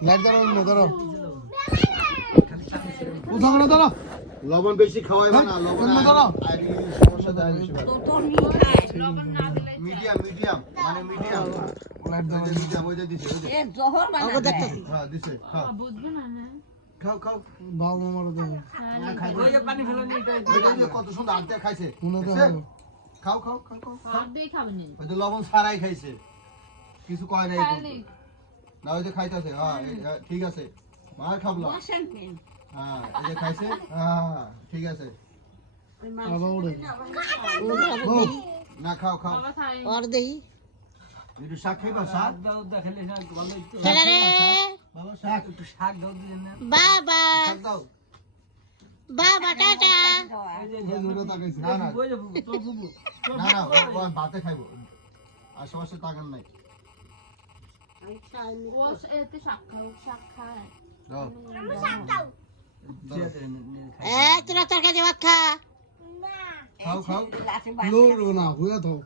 Light দাও না ধরো উঠাও না ধরো লবণ বেশি খাওয়াইবা না লবণ ধরো আইরি সমস্যা দেয় বেশি তো মিঠাই লবণ না দিলে মিডিয়াম মানে মিডিয়াম লাইট দাও মিডিয়াম ওই যে দিছে ওই যে এ জহর বানা হ্যাঁ দিছে খাও বুঝবে না না খাও খাও বাল মারো দাও ওই যে পানি ফেলো নি ওই যে কত সুন্দর আটে খাইছে মনে তো দেখছে? খাও খাও খাও খাও হাত দিয়ে খাবেন না ওই যে লবণ ছাড়াই খাইছে কিছু কয় নাই খালি না ওই যে খাইতেছে হ্যাঁ ঠিক আছে মার খাবলা বসেন পেন হ্যাঁ এই যে খাইছে হ্যাঁ ঠিক আছে আবার ওড়ে না খাও খাও বাবা খাই আর দেই একটু শাক খাইবা শাক ছেলে রে বাবা শাক বাবা শাক দাও বাবা টাটা না না না না ও ভাতে খাইবো আর সমস্যা তাকান নাই ও এতে শাক খায় দাও এ তোরা তরকারি ভাত খা খাও খাও লো না হুয়া দাও